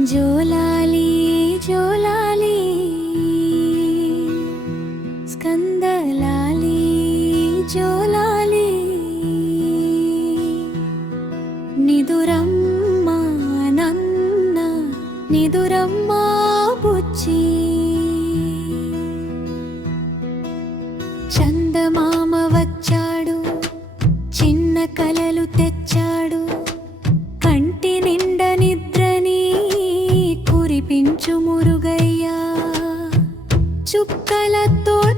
జోలాలి జోలాలి స్కందలాలి జోలాలి. నిదురమ్మ నన్న నిదురమ్మ పుచ్చి చందమా ചുക്കലത്തോൾ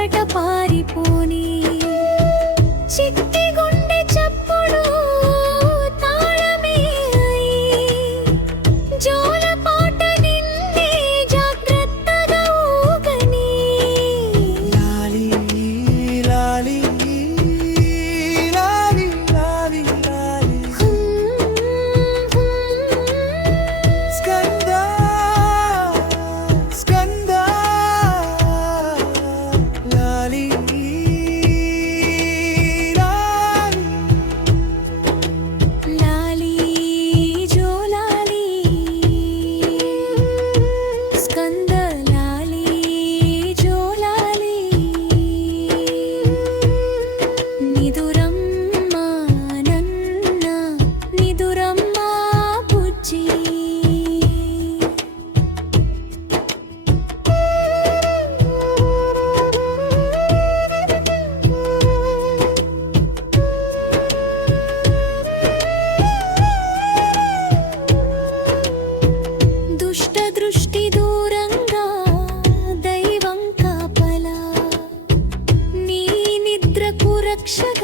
ser capaz shook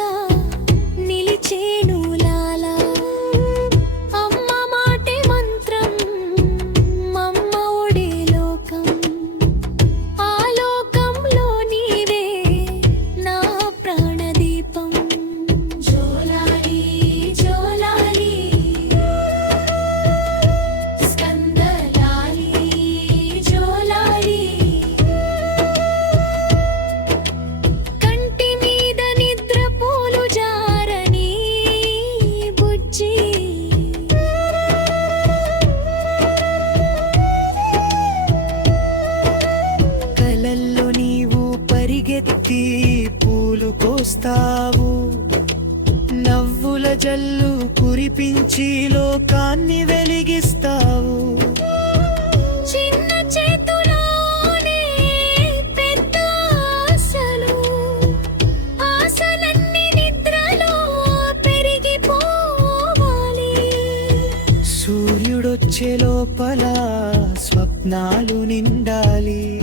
జల్లు కురిపించి లోకాన్ని వెలిగిస్తావు. సూర్యుడొచ్చే లోపల స్వప్నాలు నిండాలి.